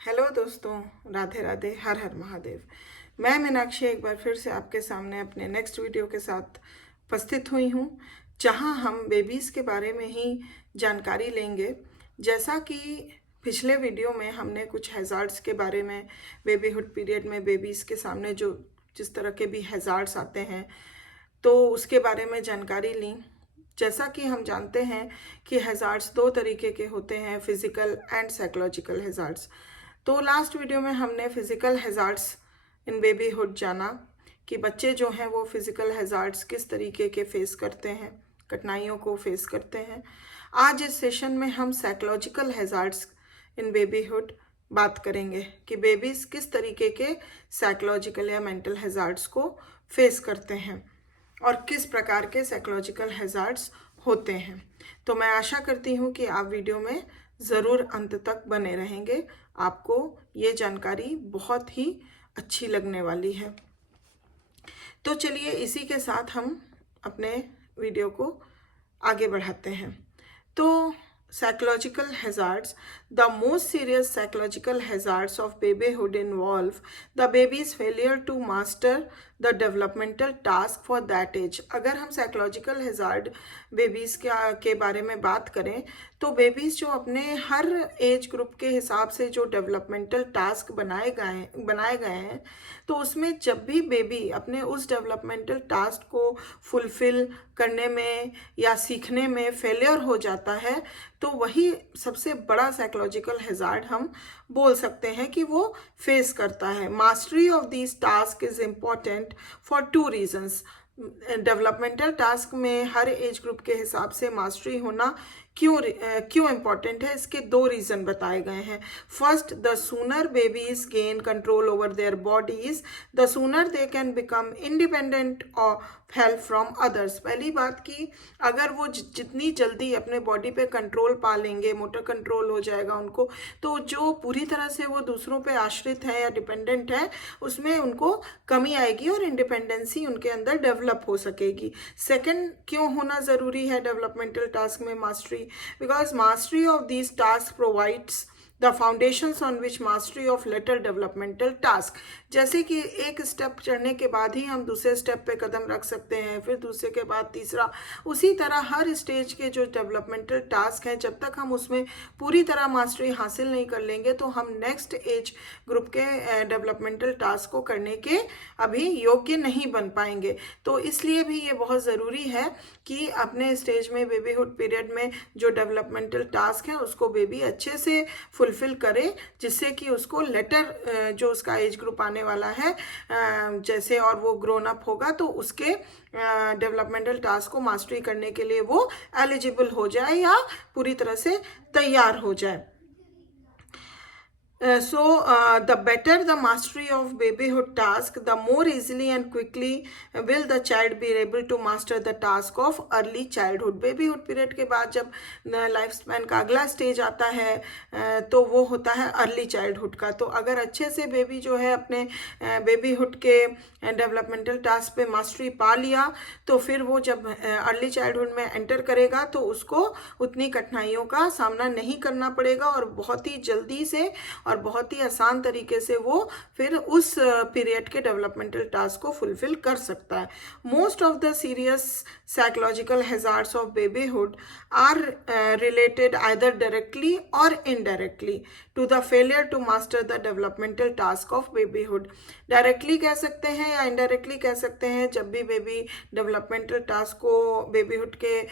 Hello दोस्तों, राधे राधे, हर हर महादेव। मैं मीनाक्षी एक बार फिर से आपके सामने अपने नेक्स्ट वीडियो के साथ उपस्थित हुई हूँ, जहाँ हम बेबीज़ के बारे में ही जानकारी लेंगे। जैसा कि पिछले वीडियो में हमने कुछ हैज़ार्ड्स के बारे में, बेबीहुड पीरियड में बेबीज़ के सामने जो जिस तरह के भी हैज़ार्ड्स आते हैं, तो उसके बारे में जानकारी ली। जैसा कि हम जानते हैं कि हैज़ार्ड्स दो तरीके के होते हैं, फिज़िकल एंड साइकोलॉजिकल हैज़ार्ड्स। तो लास्ट वीडियो में हमने फिज़िकल हैज़ार्ड्स इन बेबीहुड जाना कि बच्चे जो हैं वो फिज़िकल हैज़ार्ड्स किस तरीके के फेस करते हैं, कठिनाइयों को फेस करते हैं। आज इस सेशन में हम साइकोलॉजिकल हैज़ार्ड्स इन बेबीहुड बात करेंगे कि बेबीज़ किस तरीके के साइकोलॉजिकल या मेंटल हैज़ार्ड्स को फेस करते हैं और किस प्रकार के साइकोलॉजिकल हैज़ार्ड्स होते हैं। तो मैं आशा करती हूँ कि आप वीडियो में ज़रूर अंत तक बने रहेंगे। आपको ये जानकारी बहुत ही अच्छी लगने वाली है। तो चलिए इसी के साथ हम अपने वीडियो को आगे बढ़ाते हैं। तो psychological hazards. The most serious psychological hazards of babyhood involve the baby's failure to master the developmental task for that age. अगर हम psychological hazard बेबीज़ के बारे में बात करें तो बेबीज़ जो अपने हर एज ग्रुप के हिसाब से जो डेवलपमेंटल टास्क बनाए गए हैं, तो उसमें जब भी बेबी अपने उस डेवलपमेंटल टास्क को फुलफिल करने में या सीखने में फेलियर हो जाता है, तो वही सबसे बड़ा साइकोलॉजिकल हैज़ार्ड हम बोल सकते हैं कि वो फेस करता है। Mastery of this task is important for two reasons. Developmental task में हर एज ग्रुप के हिसाब से मास्टरी होना क्यों इम्पॉर्टेंट है, इसके दो रीज़न बताए गए हैं। First, the sooner babies gain control over their bodies the sooner they can become independent of help from others. पहली बात कि अगर वो जितनी जल्दी अपने बॉडी पे कंट्रोल पा लेंगे, मोटर कंट्रोल हो जाएगा उनको, तो जो पूरी तरह से वो दूसरों पे आश्रित है या डिपेंडेंट है, उसमें उनको कमी आएगी और इंडिपेंडेंसी उनके अंदर डेवलप हो सकेगी। सेकंड, क्यों होना ज़रूरी है डेवलपमेंटल टास्क में mastery? Because mastery of these tasks provides the foundations on which mastery of later developmental task. जैसे कि एक स्टेप चढ़ने के बाद ही हम दूसरे स्टेप पे कदम रख सकते हैं, फिर दूसरे के बाद तीसरा, उसी तरह हर स्टेज के जो डेवलपमेंटल टास्क हैं, जब तक हम उसमें पूरी तरह मास्टरी हासिल नहीं कर लेंगे तो हम नेक्स्ट एज ग्रुप के डेवलपमेंटल टास्क को करने के अभी योग्य नहीं बन पाएंगे। तो इसलिए भी ये बहुत ज़रूरी है कि अपने स्टेज में, बेबीहुड पीरियड में जो डेवलपमेंटल टास्क हैं उसको बेबी अच्छे से फुलफिल करे, जिससे कि उसको लेटर जो उसका एज ग्रुप आने वाला है, जैसे और वो ग्रोन अप होगा, तो उसके डेवलपमेंटल टास्क को मास्टरी करने के लिए वो एलिजिबल हो जाए या पूरी तरह से तैयार हो जाए। The better the mastery of babyhood task, the more easily and quickly will the child be able to master the task of early childhood. Babyhood period के बाद जब लाइफ स्पैन का अगला स्टेज आता है तो वो होता है अर्ली चाइल्डहुड का। तो अगर अच्छे से बेबी जो है अपने बेबीहुड के डेवलपमेंटल टास्क पे मास्टरी पा लिया, तो फिर वो जब अर्ली चाइल्डहुड में एंटर करेगा तो उसको उतनी कठिनाइयों का सामना नहीं करना पड़ेगा और बहुत ही जल्दी से और बहुत ही आसान तरीके से वो फिर उस पीरियड के डेवलपमेंटल टास्क को फुलफिल कर सकता है। Most of the serious psychological hazards of babyhood are related either directly or indirectly to the failure to master the developmental task of babyhood. Directly कह सकते हैं या इनडायरेक्टली कह सकते हैं, जब भी बेबी डेवलपमेंटल टास्क को बेबीहुड के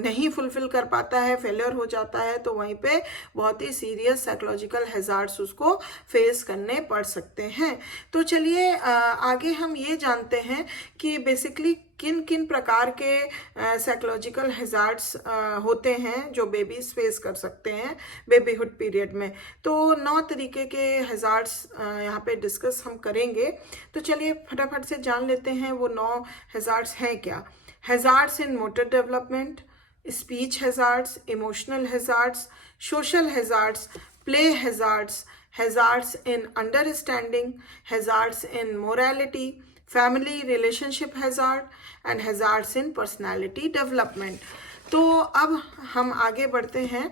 नहीं फुलफिल कर पाता है, फेलियर हो जाता है, तो वहीं पे बहुत ही सीरियस साइकोलॉजिकल हैज़ार्ड्स उसको फेस करने पड़ सकते हैं। तो चलिए आगे हम ये जानते हैं कि बेसिकली किन किन प्रकार के साइकोलॉजिकल हैज़ार्ड्स होते हैं जो बेबीज फेस कर सकते हैं बेबीहुड पीरियड में। तो 9 तरीके के हैज़ार्ड्स यहाँ पे डिस्कस हम करेंगे। तो चलिए फटाफट से जान लेते हैं वो 9 हैज़ार्ड्स हैं क्या। Hazards in motor development, speech hazards, emotional hazards, social hazards, play hazards, hazards in understanding, hazards in morality, family relationship hazard and hazards in personality development. तो अब हम आगे बढ़ते हैं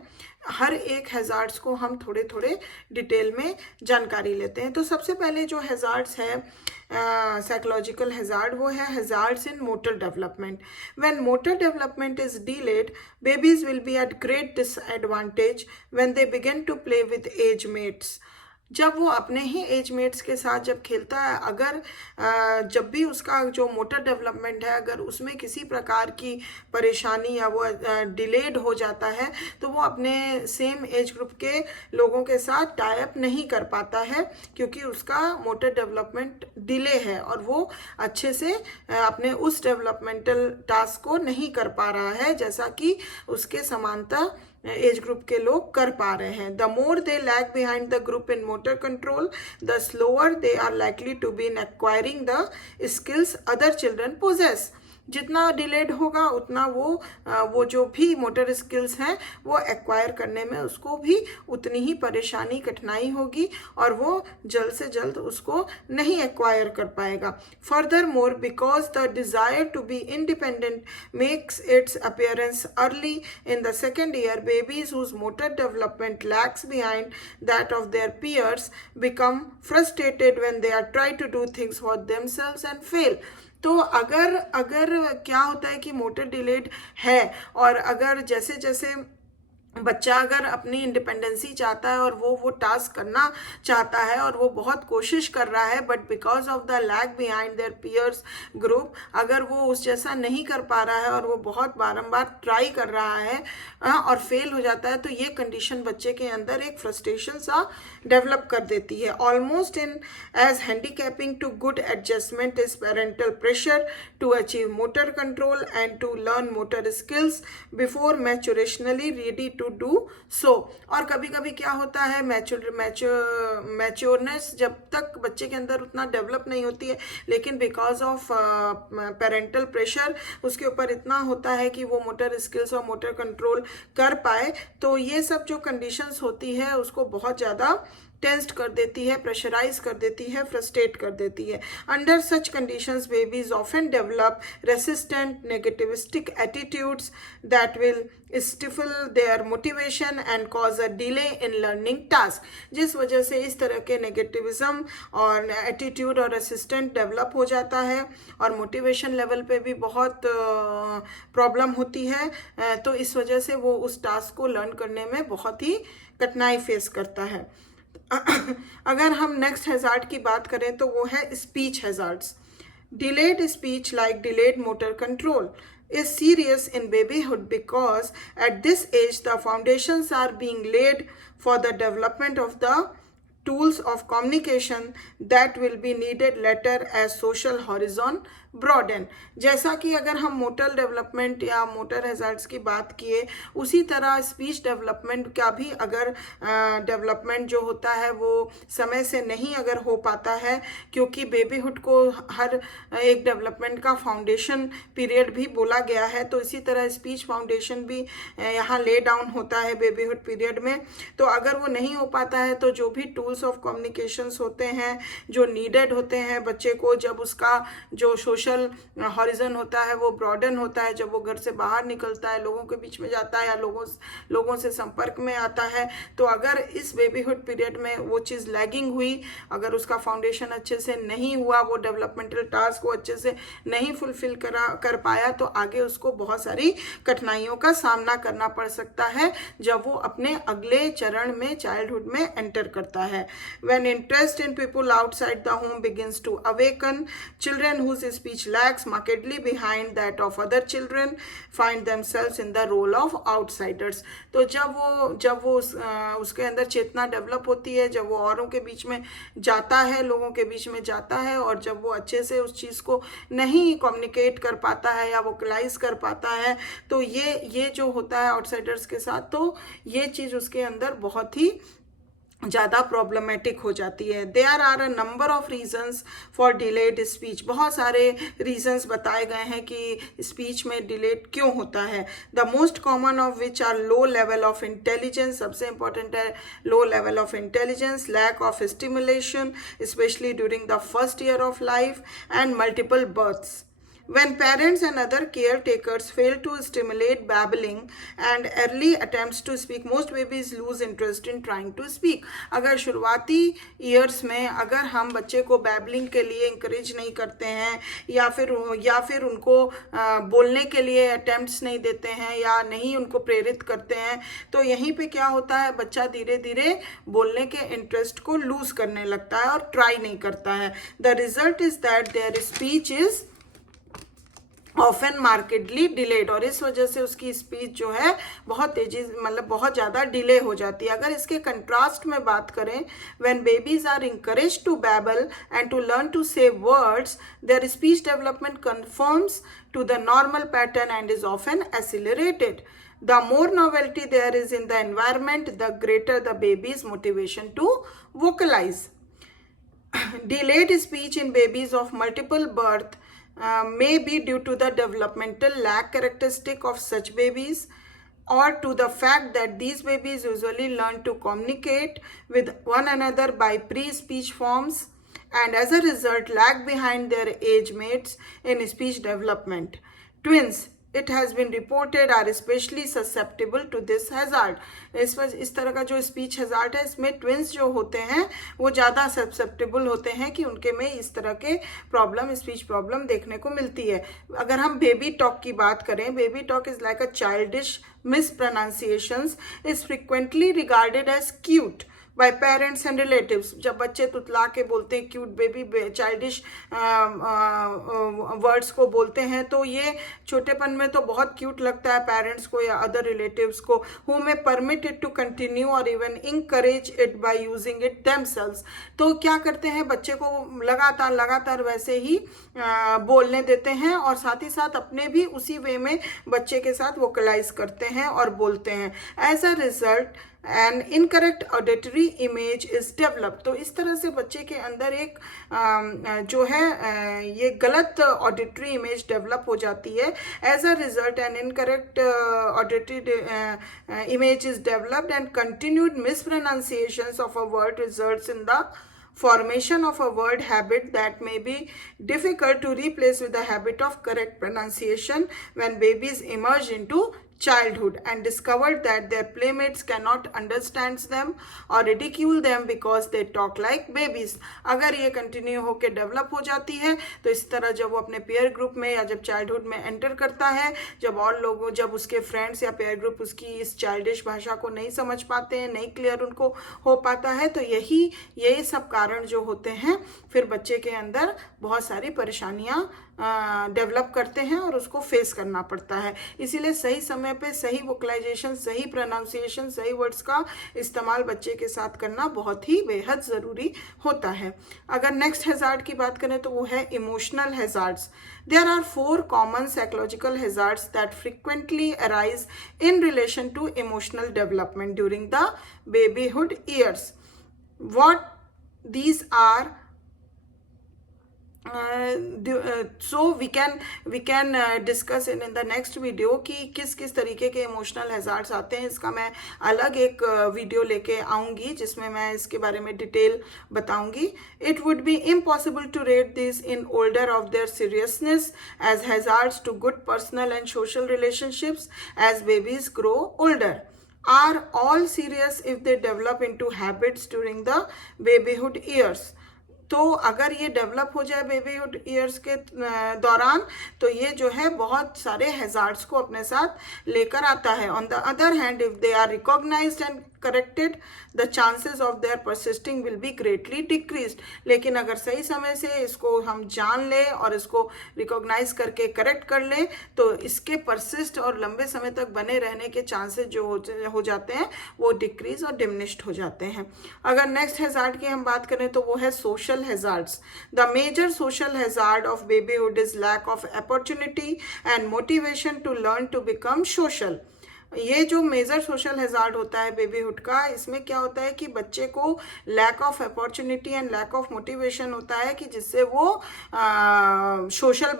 हर एक हैज़ार्ड्स को हम थोड़े थोड़े डिटेल में जानकारी लेते हैं। तो सबसे पहले जो हैज़ार्ड्स है साइकोलॉजिकल हैज़ार्ड, वो है hazards in motor development. When motor development is delayed, babies will be at great disadvantage when they begin to play with age mates. जब वो अपने ही एज मेट्स के साथ जब खेलता है, अगर जब भी उसका जो मोटर डेवलपमेंट है अगर उसमें किसी प्रकार की परेशानी या वो डिलेड हो जाता है, तो वो अपने सेम एज ग्रुप के लोगों के साथ टाई अप नहीं कर पाता है, क्योंकि उसका मोटर डेवलपमेंट डिले है और वो अच्छे से अपने उस डेवलपमेंटल टास्क को नहीं कर पा रहा है जैसा कि उसके समानता एज ग्रुप के लोग कर पा रहे हैं। The more they lag behind the group in motor control, the slower they are likely to be in acquiring the skills other children possess. जितना डिलेड होगा उतना वो जो भी मोटर स्किल्स हैं वो एक्वायर करने में उसको भी उतनी ही परेशानी कठिनाई होगी और वो जल्द से जल्द उसको नहीं एक्वायर कर पाएगा। Furthermore, because the desire to be independent makes its appearance early in the second year, babies whose motor development lags behind that of their peers become frustrated when they are try to do things for themselves and fail. तो अगर क्या होता है कि motor delayed है और अगर जैसे जैसे बच्चा अगर अपनी इंडिपेंडेंसी चाहता है और वो टास्क करना चाहता है और वो बहुत कोशिश कर रहा है, but because of the lag behind their peers group, अगर वो उस जैसा नहीं कर पा रहा है और वो बहुत बारंबार ट्राई कर रहा है और फेल हो जाता है, तो ये कंडीशन बच्चे के अंदर एक फ्रस्ट्रेशन सा डेवलप कर देती है। Almost in age handicapping to good adjustment is parental pressure to achieve motor control and to learn motor skills before maturationally ready to do so. और कभी कभी क्या होता है, मैच्योरनेस जब तक बच्चे के अंदर उतना डेवलप नहीं होती है, लेकिन बिकॉज ऑफ पेरेंटल प्रेशर उसके ऊपर इतना होता है कि वो मोटर स्किल्स और मोटर कंट्रोल कर पाए, तो ये सब जो कंडीशंस होती है उसको बहुत ज़्यादा टेंस्ड कर देती है, प्रेशराइज कर देती है, फ्रस्ट्रेट कर देती है। Under such conditions babies often develop resistant negativistic attitudes that will stifle their motivation and cause a delay in learning task. जिस वजह से इस तरह के नेगेटिविज्म और एटीट्यूड और रेसिस्टेंट डेवलप हो जाता है और मोटिवेशन लेवल पे भी बहुत प्रॉब्लम होती है, तो इस वजह से वो उस टास्क को लर्न करने में बहुत ही कठिनाई फेस करता है। अगर हम नेक्स्ट हैजार्ड की बात करें तो वो है speech hazards. Delayed speech like delayed motor control is serious in babyhood because at this age the foundations are being laid for the development of the tools of communication that will be needed later as social horizon broaden। जैसा कि अगर हम motor development या motor hazards की बात किए, उसी तरह स्पीच डेवलपमेंट का भी अगर डेवलपमेंट जो होता है वो समय से नहीं अगर हो पाता है, क्योंकि बेबीहुड को हर एक डेवलपमेंट का फाउंडेशन पीरियड भी बोला गया है, तो इसी तरह स्पीच फाउंडेशन भी यहाँ ले डाउन होता है बेबीहुड पीरियड में। तो अगर वो नहीं हो पाता है तो जो भी टूल्स ऑफ कम्युनिकेशंस होते हैं जो नीडेड होते हैं बच्चे को, जब उसका जो सोशल हॉरिजन होता है वो ब्रॉडन होता है, जब वो घर से बाहर निकलता है, लोगों के बीच में जाता है या लोगों से संपर्क में आता है, तो अगर इस बेबीहुड पीरियड में वो चीज़ लैगिंग हुई, अगर उसका फाउंडेशन अच्छे से नहीं हुआ, वो डेवलपमेंटल टास्क को अच्छे से नहीं फुलफिल कर पाया, तो आगे उसको बहुत सारी कठिनाइयों का सामना करना पड़ सकता है जब वो अपने अगले चरण में चाइल्डहुड में एंटर करता है। When interest in people outside the home begins to awaken, children whose speech lags markedly behind that of other children find themselves in the role of outsiders। तो जब वो उसके अंदर चेतना डेवलप होती है, जब वो औरों के बीच में जाता है, लोगों के बीच में जाता है, और जब वो अच्छे से उस चीज़ को नहीं कम्युनिकेट कर पाता है या वोकलाइज कर पाता है, तो ये जो होता है आउटसाइडर्स के साथ, तो ये चीज़ उसके अंदर बहुत ही ज़्यादा प्रॉब्लमेटिक हो जाती है। There are a number of reasons for delayed speech. बहुत सारे रीजंस बताए गए हैं कि स्पीच में डिलेड क्यों होता है। The most common of which are low level of intelligence. सबसे इंपॉर्टेंट है low level of intelligence, lack of stimulation specially during the first year of life, and multiple births. When parents and other caretakers fail to stimulate babbling and early attempts to speak, most babies lose interest in trying to speak. अगर शुरुआती years में अगर हम बच्चे को babbling के लिए encourage नहीं करते हैं या फिर उनको बोलने के लिए अटेम्प्ट्स नहीं देते हैं या नहीं उनको प्रेरित करते हैं, तो यहीं पे क्या होता है, बच्चा धीरे धीरे बोलने के इंटरेस्ट को लूज करने लगता है और ट्राई नहीं करता है. The result is that there speech is often markedly delayed, और इस वजह से उसकी स्पीच जो है बहुत तेजी मतलब बहुत ज़्यादा डिले हो जाती है. अगर इसके कंट्रास्ट में बात करें, when babies are encourage to babble and to learn to say words, their speech development confirms to the normal pattern and is often accelerated. The more novelty there is in the environment, the greater the baby's motivation to vocalize. Delayed speech in babies of multiple birth may be due to the developmental lack characteristic of such babies, or to the fact that these babies usually learn to communicate with one another by pre-speech forms and as a result lag behind their age mates in speech development. Twins, it has been reported, are especially susceptible to this hazard. इस तरह का जो speech hazard है, इसमें twins जो होते हैं वो ज़्यादा ससेप्टेबल होते हैं कि उनके में इस तरह के प्रॉब्लम, स्पीच प्रॉब्लम देखने को मिलती है. अगर हम बेबी टॉक की बात करें, baby talk is like a childish mispronunciations is frequently regarded as cute by parents and relatives. जब बच्चे तुतला के बोलते हैं, क्यूट बेबी चाइल्डिश वर्ड्स को बोलते हैं, तो ये छोटेपन में तो बहुत क्यूट लगता है पेरेंट्स को या अदर रिलेटिव्स को, who may permit it to continue or even encourage it by using it themselves. तो क्या करते हैं, बच्चे को लगातार वैसे ही बोलने देते हैं और साथ ही साथ अपने भी उसी वे में बच्चे के साथ वोकलाइज करते हैं और बोलते हैं. As a result an incorrect auditory image is develop. तो इस तरह से बच्चे के अंदर एक जो है ये गलत ऑडिटरी इमेज डेवलप हो जाती है. As a result an incorrect auditory image is developed and continued mispronunciations of a word results in the formation of a word habit that may be difficult to replace with the habit of correct pronunciation when babies emerge into childhood and discovered that their playmates cannot understand them or ridicule them because they talk like babies. अगर ये continue होकर develop हो जाती है तो इस तरह जब वो अपने पेयर ग्रुप में या जब चाइल्डहुड में एंटर करता है, जब उसके फ्रेंड्स या पेयर ग्रुप उसकी इस चाइल्डिश भाषा को नहीं समझ पाते हैं, नहीं क्लियर उनको हो पाता है, तो यही सब कारण जो होते हैं फिर बच्चे के अंदर बहुत सारी परेशानियां डेवलप करते हैं और उसको फेस करना पड़ता है. इसीलिए सही समय पे सही वोकलाइजेशन, सही प्रोनाउंसिएशन, सही वर्ड्स का इस्तेमाल बच्चे के साथ करना बहुत ही बेहद ज़रूरी होता है. अगर नेक्स्ट हैजार्ड की बात करें तो वो है emotional hazards. There are 4 common psychological hazards that frequently arise in relation to emotional development during the babyhood years. What these are so we can discuss in the next video कि किस तरीके के इमोशनल हैजार्ड्स आते हैं. इसका मैं अलग एक वीडियो लेके आऊँगी जिसमें मैं इसके बारे में डिटेल बताऊँगी. It would be impossible to rate these in order of their seriousness as hazards to good personal and social relationships as babies grow older. Are all serious if they develop into habits during the babyhood years. तो अगर ये develop हो जाए babyhood years के दौरान तो ये जो है बहुत सारे हैजार्ड्स को अपने साथ लेकर आता है. On the other hand, if they are recognised and corrected, the chances of their persisting will be greatly decreased. लेकिन अगर सही समय से इसको हम जान लें और इसको रिकॉग्नाइज करके करेक्ट कर लें तो इसके परसिस्ट और लंबे समय तक बने रहने के चांसेस जो हो जाते हैं वो डिक्रीज और डिमिनिश्ड हो जाते हैं. अगर नेक्स्ट हैजार्ड की हम बात करें तो वो है social hazards. The major social hazard of babyhood is lack of opportunity and motivation to learn to become social. ये जो मेजर सोशल हैजार्ड होता है बेबीहुड का, इसमें क्या होता है कि बच्चे को lack of opportunity and lack of motivation होता है कि जिससे वो सोशल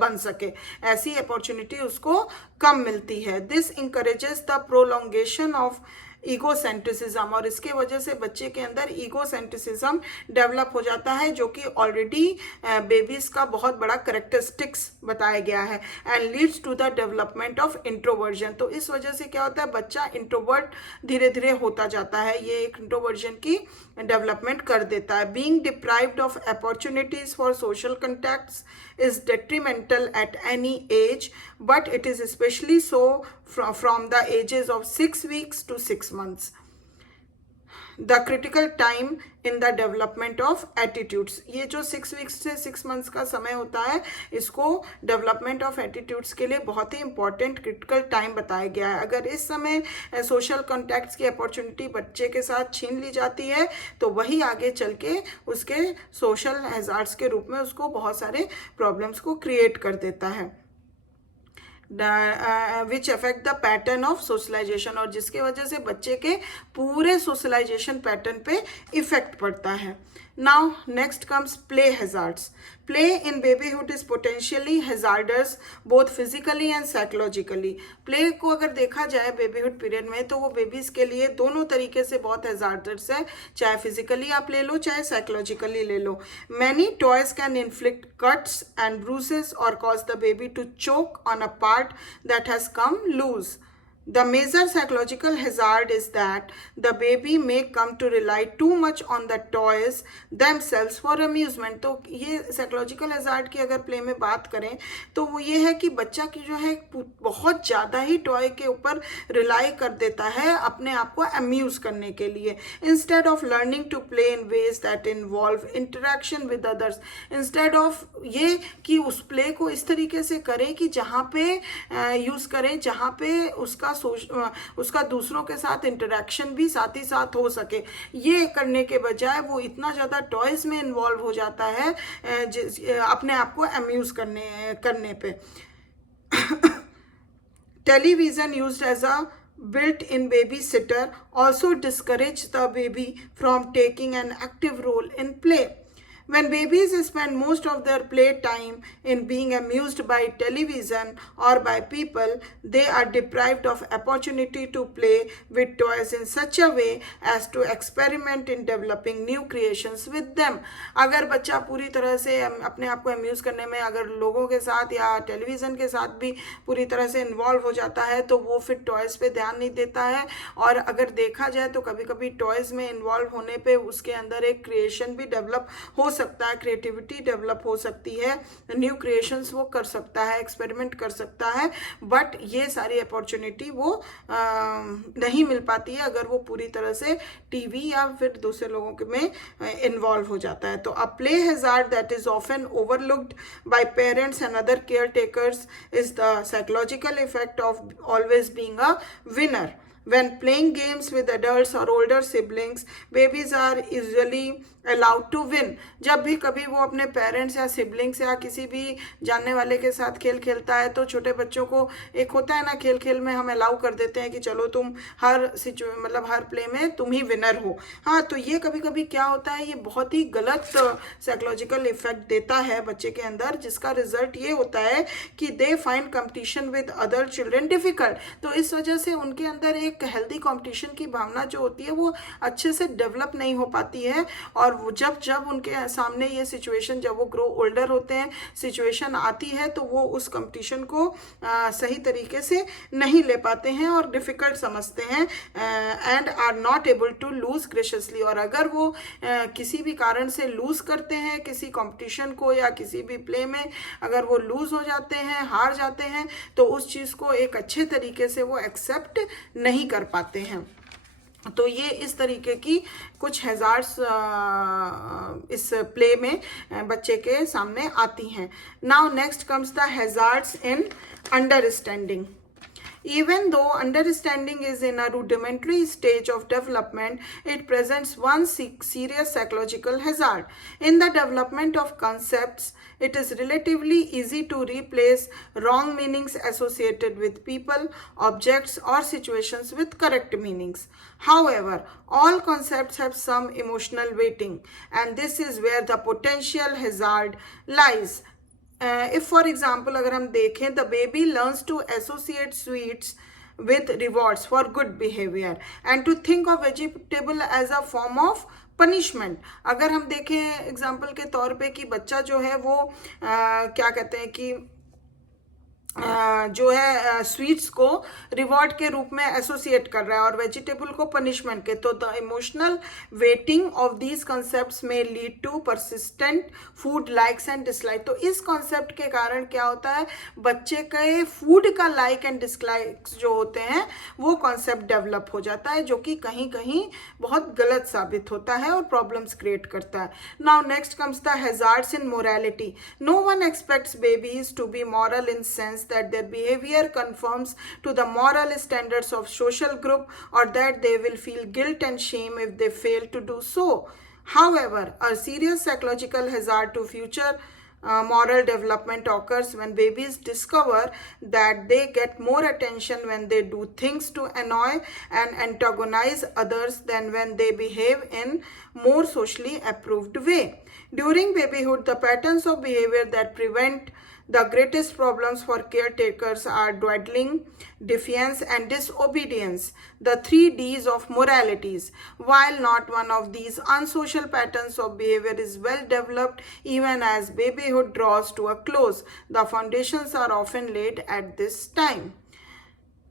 बन सके, ऐसी अपॉर्चुनिटी उसको कम मिलती है. This encourages the prolongation of egocentrism, और इसके वजह से बच्चे के अंदर ईगोसेंट्रिसिज्म डेवलप हो जाता है, जो कि ऑलरेडी बेबीज का बहुत बड़ा करेक्टरिस्टिक्स बताया गया है, and leads to the development of introversion. तो इस वजह से क्या होता है, बच्चा इंट्रोवर्ट धीरे धीरे होता जाता है, ये एक इंट्रोवर्जन की डेवलपमेंट कर देता है। Being deprived of opportunities for social contacts is detrimental at any age, but it is especially so from the ages of 6 weeks to 6 months. The critical time in the development of attitudes, ये जो 6 weeks से 6 months का समय होता है, इसको development of attitudes के लिए बहुत ही important critical time बताया गया है। अगर इस समय social contacts की opportunity बच्चे के साथ छीन ली जाती है, तो वही आगे चल के उसके social hazards के रूप में उसको बहुत सारे problems को create कर देता है, which affect the pattern of socialisation, और जिसके वजह से बच्चे के पूरे सोशलाइजेशन पैटर्न पे इफेक्ट पड़ता है। Now next comes play hazards. Play in babyhood is potentially hazards both physically and psychologically. Play को अगर देखा जाए बेबीहुड पीरियड में, तो वो बेबीज के लिए दोनों तरीके से बहुत हैजार्डस है, चाहे फिजिकली आप ले लो चाहे साइकोलॉजिकली ले लो। Many toys can inflict cuts and bruises or cause the baby to choke on a part that has come loose. The major psychological hazard is that the baby may come to rely too much on the toys themselves for amusement. तो ये psychological hazard की अगर play में बात करें, तो वो ये है कि बच्चा की जो है बहुत ज़्यादा ही टॉय के ऊपर रिलाई कर देता है अपने आप को अम्यूज़ करने के लिए, instead of learning to play in ways that involve interaction with others. Instead of ये कि उस प्ले को इस तरीके से करें कि जहाँ पे यूज़ करें जहाँ पे उसका दूसरों के साथ इंटरेक्शन भी साथ ही साथ हो सके, ये करने के बजाय वो इतना ज़्यादा टॉयज में इन्वॉल्व हो जाता है अपने आप को अम्यूज़ करने पे। Television used as a built-in babysitter also discourage the baby from taking an active role in play. When babies spend most of their play time in being amused by television or by people, they are deprived of opportunity to play with toys in such a way as to experiment in developing new creations with them. अगर बच्चा पूरी तरह से अपने आप को amuse करने में अगर लोगों के साथ या टेलीविज़न के साथ भी पूरी तरह से इन्वॉल्व हो जाता है, तो वो फिर टॉयज़ पे ध्यान नहीं देता है, और अगर देखा जाए तो कभी कभी टॉयज़ में इन्वॉल्व होने पे उसके अंदर एक क्रिएशन भी डेवलप हो सकता है, क्रिएटिविटी डेवलप हो सकती है, न्यू क्रिएशंस वो कर सकता है, एक्सपेरिमेंट कर सकता है, बट ये सारी अपॉर्चुनिटी वो नहीं मिल पाती है अगर वो पूरी तरह से टीवी या फिर दूसरे लोगों के में इन्वॉल्व हो जाता है। तो अ play hazard that is often overlooked bye parents and other care takers is the psychological effect of always being a winner. When playing games with adults or older siblings, babies are usually allowed to win. जब भी कभी वो अपने parents या siblings या किसी भी जानने वाले के साथ खेल खेलता है, तो छोटे बच्चों को एक होता है ना, खेल खेल में हम अलाउ कर देते हैं कि चलो तुम हर हर प्ले में तुम ही विनर हो। हाँ, तो ये कभी कभी क्या होता है, ये बहुत ही गलत साइकोलॉजिकल इफेक्ट देता है बच्चे के अंदर, जिसका रिजल्ट ये होता है कि they find competition with other children difficult. तो इस वजह से उनके अंदर एक हेल्दी कंपटीशन की भावना जो होती है वो अच्छे से डेवलप नहीं हो पाती है, और वो जब उनके सामने ये सिचुएशन, जब वो ग्रो ओल्डर होते हैं, सिचुएशन आती है, तो वो उस कंपटीशन को सही तरीके से नहीं ले पाते हैं और डिफ़िकल्ट समझते हैं, and are not able to lose gracefully. और अगर वो किसी भी कारण से लूज करते हैं किसी कंपटीशन को या किसी भी प्ले में, अगर वो लूज हो जाते हैं, हार जाते हैं, तो उस चीज़ को एक अच्छे तरीके से वो एक्सेप्ट नहीं कर पाते हैं। तो ये इस तरीके की कुछ हैजार्ड्स इस प्ले में बच्चे के सामने आती हैं। Now next comes the hazards in understanding. Even though understanding is in a rudimentary stage of development, it presents one serious psychological hazard. In the development of concepts, it is relatively easy to replace wrong meanings associated with people, objects, or situations with correct meanings. However, all concepts have some emotional weighting, and this is where the potential hazard lies. If for example अगर हम देखें, the baby learns to associate sweets with rewards for good behavior and to think of vegetable as a form of punishment. अगर हम देखें example के तौर पे कि बच्चा जो है वो क्या कहते हैं कि जो है स्वीट्स को रिवॉर्ड के रूप में एसोसिएट कर रहा है और वेजिटेबल को पनिशमेंट के, तो the emotional weighting of these concepts may lead to persistent food likes and dislike. तो इस कॉन्सेप्ट के कारण क्या होता है, बच्चे के फूड का लाइक एंड डिसलाइक्स जो होते हैं वो कॉन्सेप्ट डेवलप हो जाता है, जो कि कहीं कहीं बहुत गलत साबित होता है और प्रॉब्लम्स क्रिएट करता है। Now next comes the hazards in morality. No one expects babies to be moral in sense that their behavior conforms to the moral standards of social group or that they will feel guilt and shame if they fail to do so. However, a serious psychological hazard to future moral development occurs when babies discover that they get more attention when they do things to annoy and antagonize others than when they behave in more socially approved way. During babyhood, the patterns of behavior that prevent the greatest problems for caretakers are dawdling, defiance, and disobedience, the 3 Ds of moralities. While not one of these unsocial patterns of behavior is well developed, even as babyhood draws to a close, the foundations are often laid at this time.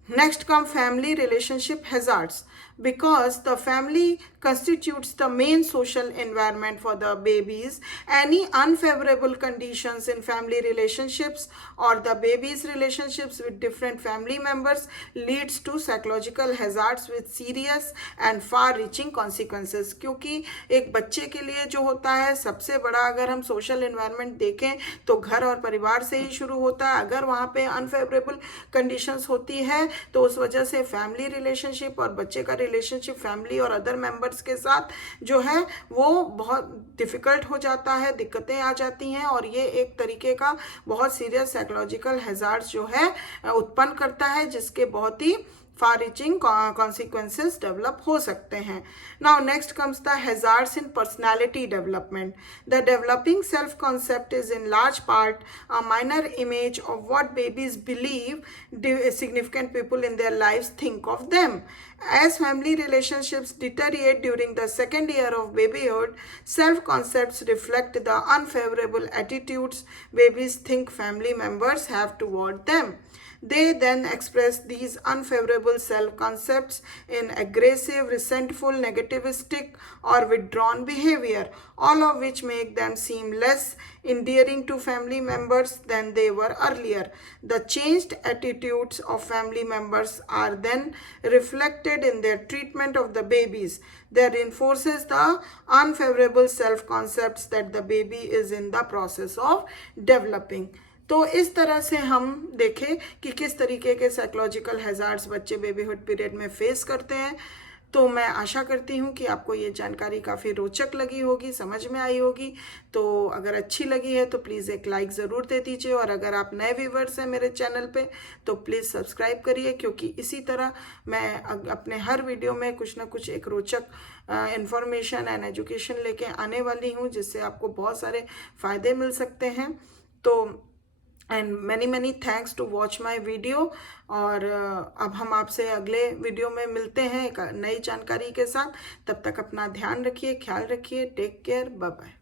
Next come family relationship hazards. Because the family constitutes the main social environment for the babies, any unfavorable conditions in family relationships or the baby's relationships with different family members leads to psychological hazards with serious and far-reaching consequences. क्योंकि एक बच्चे के लिए जो होता है सबसे बड़ा, अगर हम सोशल एनवायरनमेंट देखें तो घर और परिवार से ही शुरू होता है। अगर वहाँ पे अनफेवरेबल कंडीशंस होती है तो उस वजह से फैमिली रिलेशनशिप और बच्चे का रिलेशनशिप फैमिली और अदर मेंबर्स के साथ जो है वो बहुत डिफिकल्ट हो जाता है, दिक्कतें आ जाती हैं और ये एक तरीके का बहुत सीरियस साइकोलॉजिकल हैजार्ड्स जो है उत्पन्न करता है, जिसके बहुत ही far-reaching consequences develop हो सकते हैं। Now next comes the hazards in personality development. The developing self-concept is in large part a minor image of what babies believe significant people in their lives think of them. As family relationships deteriorate during the second year of babyhood, self-concepts reflect the unfavorable attitudes babies think family members have toward them. They then express these unfavorable self-concepts in aggressive, resentful, negativistic, or withdrawn behavior, all of which make them seem less endearing to family members than they were earlier. The changed attitudes of family members are then reflected in their treatment of the babies. That reinforces the unfavorable self-concepts that the baby is in the process of developing. तो इस तरह से हम देखें कि किस तरीके के साइकोलॉजिकल हैजार्ड्स बच्चे बेबीहुड पीरियड में फेस करते हैं। तो मैं आशा करती हूँ कि आपको ये जानकारी काफ़ी रोचक लगी होगी, समझ में आई होगी। तो अगर अच्छी लगी है तो प्लीज़ एक लाइक ज़रूर दे दीजिए और अगर आप नए व्यूवर्स हैं मेरे चैनल पे तो प्लीज़ सब्सक्राइब करिए, क्योंकि इसी तरह मैं अपने हर वीडियो में कुछ ना कुछ एक रोचक इन्फॉर्मेशन एंड एजुकेशन लेके आने वाली हूँ, जिससे आपको बहुत सारे फ़ायदे मिल सकते हैं। तो and many thanks to watch my video. और अब हम आपसे अगले वीडियो में मिलते हैं एक नई जानकारी के साथ। तब तक अपना ध्यान रखिए, ख्याल रखिए। Take care, bye bye.